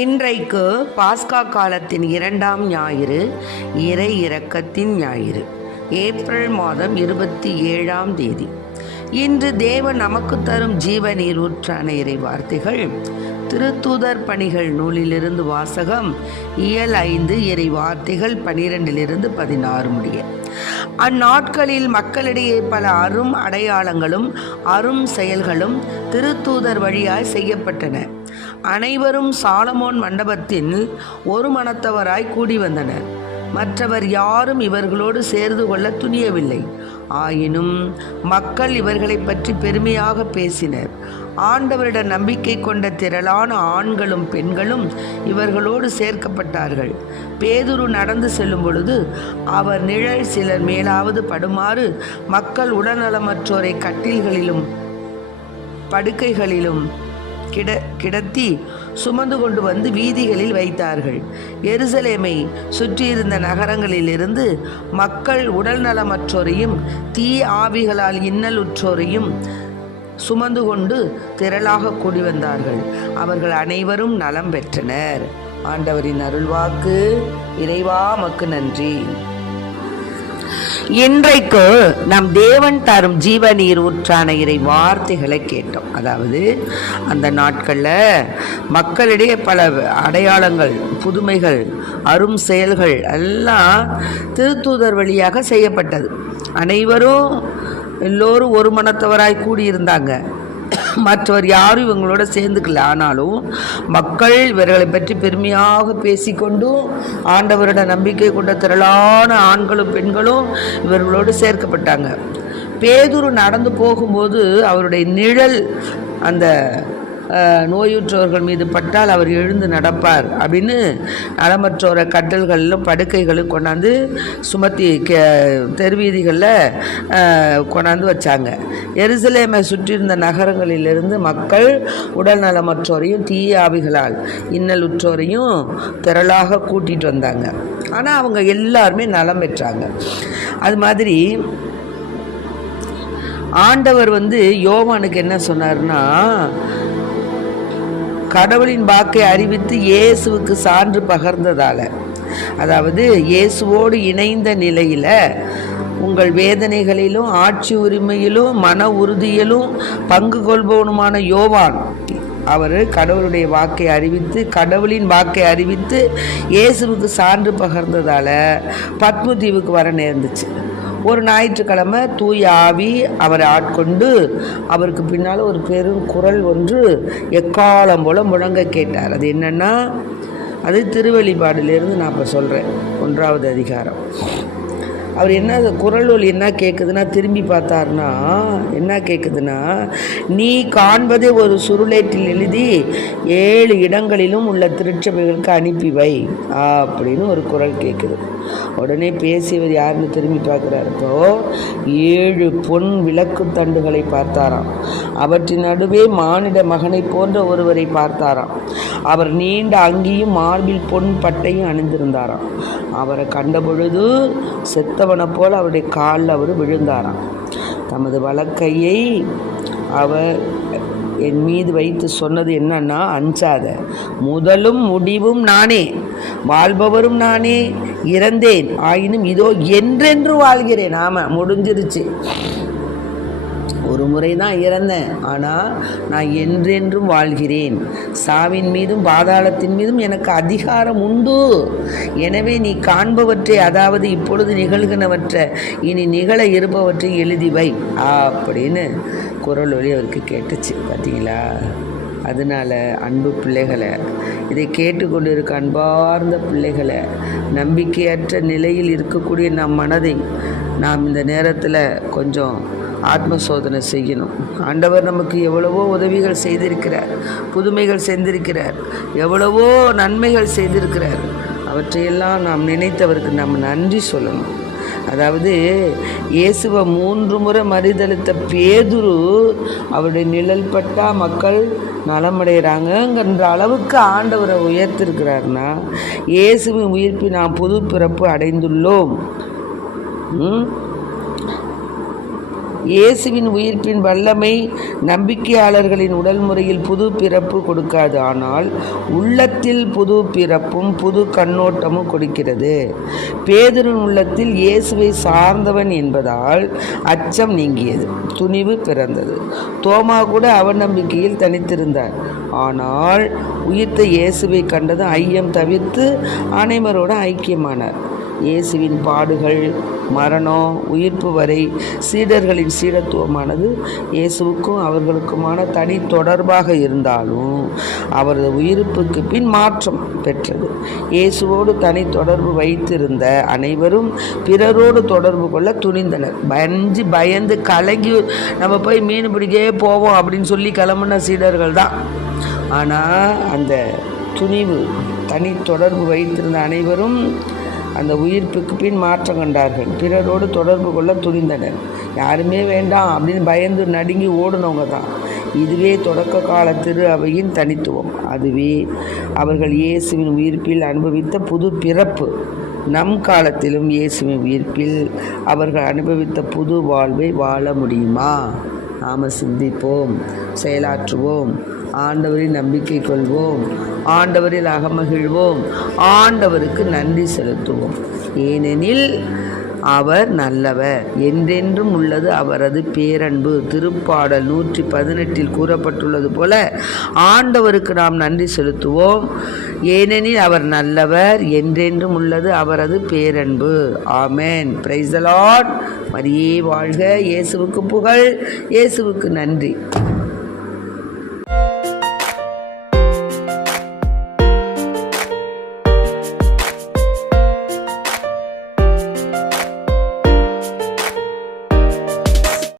இன்றைக்கு பாஸ்கா காலத்தின் 2ஆம் ஞாயிறு, இறை இரக்கத்தின் ஞாயிறு, ஏப்ரல் மாதம் 27ஆம் தேதி. இன்று தேவன் நமக்கு தரும் ஜீவநீர் ஊற்றான இறை வார்த்தைகள் திருத்தூதர் பணிகள் நூலிலிருந்து வாசகம், இயல் 5, இறை வார்த்தைகள் 12-16 முடிய. அந்நாட்களில் மக்களிடையே பல அரும் அடையாளங்களும் அரும் செயல்களும் திருத்தூதர் வழியாய் செய்யப்பட்டன. அனைவரும் சாலமோன் மண்டபத்தில் ஒரு மனத்தவராய் கூடி வந்தனர். மற்றவர் யாரும் இவர்களோடு சேர்ந்து கொள்ள துணியவில்லை. ஆயினும் மக்கள் இவர்களை பற்றி பெருமையாக பேசினர். ஆண்டவரிடம் நம்பிக்கை கொண்ட திரளான ஆண்களும் பெண்களும் இவர்களோடு சேர்க்கப்பட்டார்கள். பேதுரு நடந்து செல்லும் பொழுது அவர் நிழல் சிலர் மேலாவது படுமாறு மக்கள் உடல்நலமற்றோரை கட்டில்களிலும் படுக்கைகளிலும் கிடத்தி சுமந்து கொண்டு வந்து வீதிகளில் வைத்தார்கள். எருசலேமை சுற்றியிருந்த நகரங்களிலிருந்து மக்கள் உடல் நலமற்றோரையும் தீ ஆவிகளால் இன்னலுற்றோரையும் சுமந்து கொண்டு திரளாக கூடி வந்தார்கள். அவர்கள் அனைவரும் நலம் பெற்றனர். ஆண்டவரின் அருள்வாக்கு. இறைவா மக்கு நன்றி. இன்றைக்கு நம் தேவன் தரும் ஜீவநீர் ஊற்றான இறை வார்த்தைகளை கேட்டோம். அதாவது அந்த நாட்களில் மக்களிடையே பல அடையாளங்கள், புதுமைகள், அரும் செயல்கள் எல்லாம் திருத்தூதர் வழியாக செய்யப்பட்டது. எல்லோரும் ஒரு மனத்தவராய் கூடியிருந்தாங்க. மற்றவர் யாரும் இவங்களோட சேர்ந்துக்கல. ஆனாலும் மக்கள் இவர்களை பற்றி பெருமையாக பேசிக்கொண்டும் ஆண்டவரோட நம்பிக்கை கொண்ட திரளான ஆண்களும் பெண்களும் இவர்களோடு சேர்க்கப்பட்டாங்க. பேதுரு நடந்து போகும்போது அவருடைய நிழல் அந்த நோயுற்றவர்கள் மீது பட்டால் அவர் எழுந்து நடப்பார் அப்படின்னு நலமற்றோரை கட்டல்களிலும் படுக்கைகளும் கொண்டாந்து சுமத்தி தெருவீதிகளில் கொண்டாந்து வச்சாங்க. எருசலேமை சுற்றியிருந்த நகரங்களிலிருந்து மக்கள் உடல் நலமற்றோரையும் தீய ஆவிகளால் இன்னலுற்றோரையும் திரளாக கூட்டிகிட்டு வந்தாங்க. ஆனால் அவங்க எல்லாருமே நலம் பெற்றாங்க. அது மாதிரி ஆண்டவர் யோவானுக்கு என்ன சொன்னார்னா, கடவுளின் வாக்கை அறிவித்து இயேசுவுக்கு சான்று பகர்ந்ததால, அதாவது இயேசுவோடு இணைந்த நிலையில் உங்கள் வேதனைகளிலும் ஆட்சி உரிமையிலும் மன உறுதியிலும் பங்கு கொள்பவனுமான யோவான், அவர் கடவுளுடைய வாக்கை அறிவித்து, கடவுளின் வாக்கை அறிவித்து இயேசுவுக்கு சான்று பகர்ந்ததால பத்மு தீவுக்கு வர நேர்ந்துச்சு. ஒரு ஞாயிற்றுக்கிழமை தூய ஆவி அவரை ஆட்கொண்டு அவருக்கு பின்னால் ஒரு பெரும் குரல் ஒன்று எக்காலம் போல முழங்க கேட்டார். அது என்னன்னா, அது திருவெளிப்பாடிலிருந்து நான் இப்போ சொல்கிறேன், 1ஆவது அதிகாரம். அவர் என்ன குரல் ஒலி என்ன கேட்குதுன்னா, திரும்பி பார்த்தார்னா என்ன கேட்குதுன்னா, நீ காண்பதே ஒரு சுருளேட்டில் எழுதி 7 இடங்களிலும் உள்ள திருச்சபைகளுக்கு அனுப்பி வை அப்படின்னு ஒரு குரல் கேட்குது. உடனே பேசியவர் யாருன்னு திரும்பி பார்க்குறாருப்போ 7 பொன் விளக்கு தண்டுகளை பார்த்தாராம். அவற்றின் நடுவே மானிட மகனை போன்ற ஒருவரை பார்த்தாராம். அவர் நீண்ட அங்கியும் மார்பில் பொன் பட்டையும் அணிந்திருந்தாராம். அவரை கண்டபொழுது செத்தவனை போல் அவருடைய காலில் அவர் விழுந்தாராம். தமது வலக்கையை அவர் என் மீது வைத்து சொன்னது என்னன்னா, அஞ்சாத, முதலும் முடிவும் நானே, வாழ்பவரும் நானே, இறந்தேன், ஆயினும் இதோ என்றென்று வாழ்கிறேன். ஆமாம், முடிஞ்சிருச்சு. ஒரு முறை தான் இறந்தேன், ஆனால் நான் என்றென்றும் வாழ்கிறேன். சாவின் மீதும் பாதாளத்தின் மீதும் எனக்கு அதிகாரம் உண்டு. எனவே நீ காண்பவற்றை, அதாவது இப்பொழுது நிகழ்கினவற்றை, இனி நிகழ இருப்பவற்றை எழுதி வை அப்படின்னு குரல் ஒலி அவருக்கு கேட்டுச்சு. பார்த்தீங்களா? அதனால் அன்பு பிள்ளைகளை, இதை கேட்டுக்கொண்டு இருக்க அன்பார்ந்த பிள்ளைகளை, நம்பிக்கையற்ற நிலையில் இருக்கக்கூடிய நம் மனதை நாம் இந்த நேரத்தில் கொஞ்சம் ஆத்ம சோதனை செய்யணும். ஆண்டவர் நமக்கு எவ்வளவோ உதவிகள் செய்திருக்கிறார், புதுமைகள் செய்திருக்கிறார், எவ்வளவோ நன்மைகள் செய்திருக்கிறார். அவற்றையெல்லாம் நாம் நினைத்தவருக்கு நாம் நன்றி சொல்லணும். அதாவது இயேசுவை 3 முறை மறுதளித்த பேதுரு அவருடைய நிழல் பட்டா மக்கள் நலமடைகிறாங்கங்கிற அளவுக்கு ஆண்டவரை உயர்த்திருக்கிறார்னா, இயேசுவின் உயிர்ப்பை நாம் புது பிறப்பு அடைந்துள்ளோம். இயேசுவின் உயிர்ப்பின் வல்லமை நம்பிக்கையாளர்களின் உடல் முறையில் புது பிறப்பு கொடுக்காது, ஆனால் உள்ளத்தில் புது பிறப்பும் புது கண்ணோட்டமும் கொடுக்கிறது. பேதுருவின் உள்ளத்தில் இயேசுவை சார்ந்தவன் என்பதால் அச்சம் நீங்கியது, துணிவு பிறந்தது. தோமா கூட அவநம்பிக்கையில் தனித்திருந்தார். ஆனால் உயிர்த்த இயேசுவை கண்டதும் ஐயம் தவிர்த்து அனைவரோடு ஐக்கியமானார். இயேசுவின் பாடுகள், மரணம், உயிர்ப்பு வரை சீடர்களின் சீடத்துவமானது இயேசுவுக்கும் அவர்களுக்குமான தனி தொடர்பாக இருந்தாலும் அவரது உயிர்ப்புக்கு பின் மாற்றம் பெற்றது. இயேசுவோடு தனி தொடர்பு வைத்திருந்த அனைவரும் பிறரோடு தொடர்பு கொள்ள துணிந்தனர். பயந்து கலங்கி நம்ம போய் மீன் பிடிக்கவே போவோம் அப்படின்னு சொல்லி கிளம்புன சீடர்கள் தான். ஆனால் அந்த துணிவு, தனி தொடர்பு வைத்திருந்த அனைவரும் அந்த உயிர்ப்புக்கு பின் மாற்றம் கண்டார்கள். பிறரோடு தொடர்பு கொள்ள துணிந்தனர். யாருமே வேண்டாம் அப்படின்னு பயந்து நடுங்கி ஓடுனவங்க தான். இதுவே தொடக்க கால திரு அவையின் தனித்துவம். அதுவே அவர்கள் இயேசுவின் உயிர்ப்பில் அனுபவித்த புது பிறப்பு. நம் காலத்திலும் இயேசுவின் உயிர்ப்பில் அவர்கள் அனுபவித்த புது வாழ்வை வாழ முடியுமா? நாம் சிந்திப்போம், செயலாற்றுவோம், ஆண்டவரில் நம்பிக்கை கொள்வோம், ஆண்டவரில் அகமகிழ்வோம், ஆண்டவருக்கு நன்றி செலுத்துவோம். ஏனெனில் அவர் நல்லவர், என்றென்றும் உள்ளது அவரது பேரன்பு. திருப்பாடல் 118 கூறப்பட்டுள்ளது போல ஆண்டவருக்கு நாம் நன்றி செலுத்துவோம். ஏனெனில் அவர் நல்லவர், என்றென்றும் உள்ளது அவரது பேரன்பு. ஆமென். Praise the Lord. மரியே வாழ்க. இயேசுவுக்கு புகழ். இயேசுவுக்கு நன்றி.